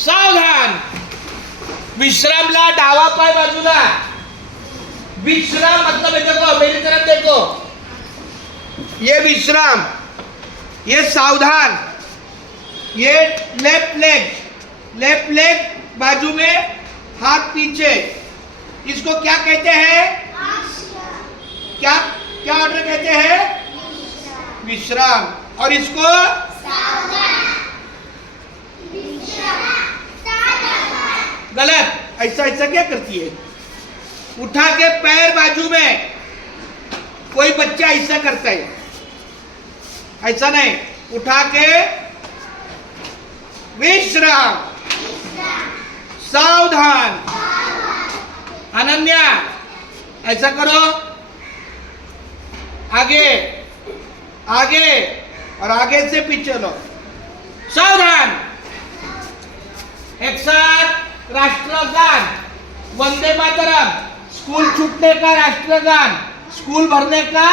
सावधान। विश्रामला डावा पाय बाजूला। विश्राम मतलब देखो, मेरी तरफ देखो, ये विश्राम, ये सावधान, ये लेफ्ट लेग बाजू में, हाथ पीछे। इसको क्या कहते हैं? क्या क्या ऑर्डर कहते हैं? विश्राम। और इसको गलत। ऐसा ऐसा क्या करती है? उठा के पैर बाजू में। कोई बच्चा ऐसा करता है, ऐसा नहीं। उठा के विश्राम, सावधान। अनन्या ऐसा करो, आगे आगे और आगे से पीछे लो। सावधान। एक साथ राष्ट्रगान, वंदे मातरम। स्कूल छूटने का राष्ट्रगान, स्कूल भरने का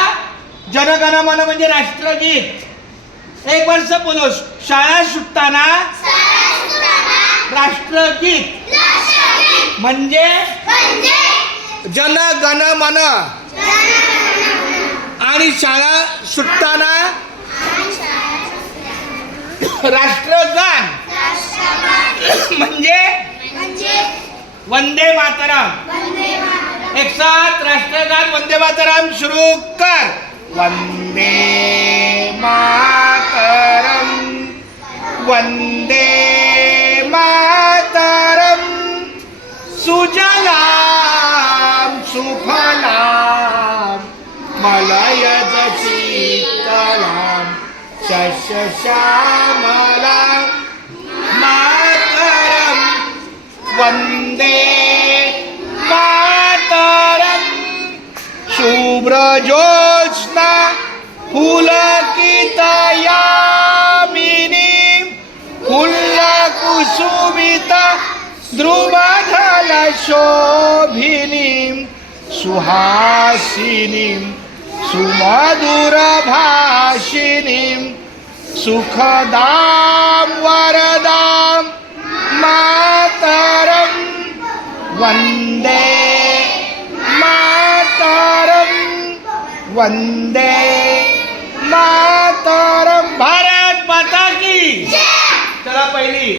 जनगण मन म्हणजे राष्ट्रगीत। एक बार सब बोलो, शाळा सुटताना राष्ट्रगीत म्हणजे जनगण मन, आणि शाळा सुटताना राष्ट्रगान म्हणजे वंदे मातरम। एक साथ राष्ट्रगान वंदे मातरम शुरू कर। वंदे मातरम, वंदे मातरम, सुजलाम सुफलाम मलयज शीतलाम शस्य श्यामलाम मातरम वंदे मातरम। शुभ्र ज्योत्स्ना पुलकित यामिनी कुसुमिता द्रुमधल शोभिनी सुहासिनी सुमधुर भाषिनी सुखदाम वरदाम मातरम वंदे मातरम वंदे मातरम। भारत माता की। चला पहिली